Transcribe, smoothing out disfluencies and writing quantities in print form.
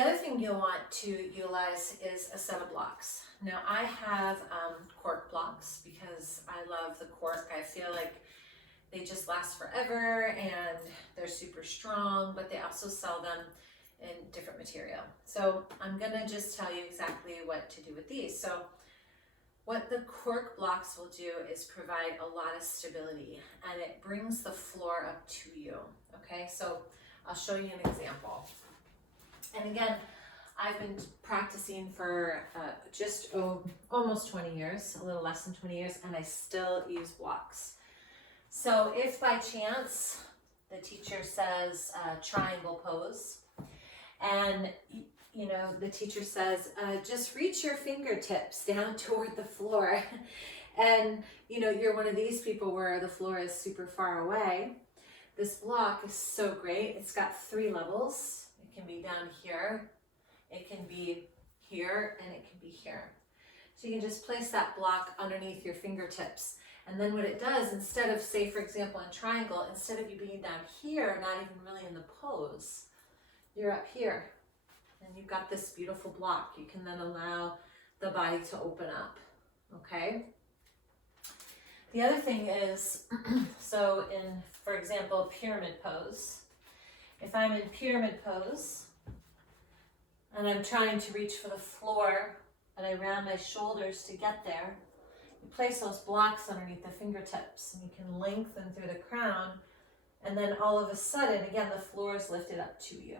The other thing you'll want to utilize is a set of blocks. Now I have cork blocks because I love the cork. I feel like they just last forever and they're super strong, but they also sell them in different material. So I'm gonna just tell you exactly what to do with these. So what the cork blocks will do is provide a lot of stability and it brings the floor up to you, okay? So I'll show you an example. And again, I've been practicing for almost 20 years, a little less than 20 years, and I still use blocks. So if by chance the teacher says triangle pose, and you know the teacher says just reach your fingertips down toward the floor, and you know you're one of these people where the floor is super far away, this block is so great. It's got 3 levels. It can be down here, it can be here, and it can be here. So you can just place that block underneath your fingertips. And then what it does, instead of, say for example in triangle, instead of you being down here, not even really in the pose, you're up here. And you've got this beautiful block. You can then allow the body to open up, okay? The other thing is, so in, for example, pyramid pose, if I'm in pyramid pose and I'm trying to reach for the floor and I round my shoulders to get there, you place those blocks underneath the fingertips and you can lengthen through the crown, and then all of a sudden, again, the floor is lifted up to you.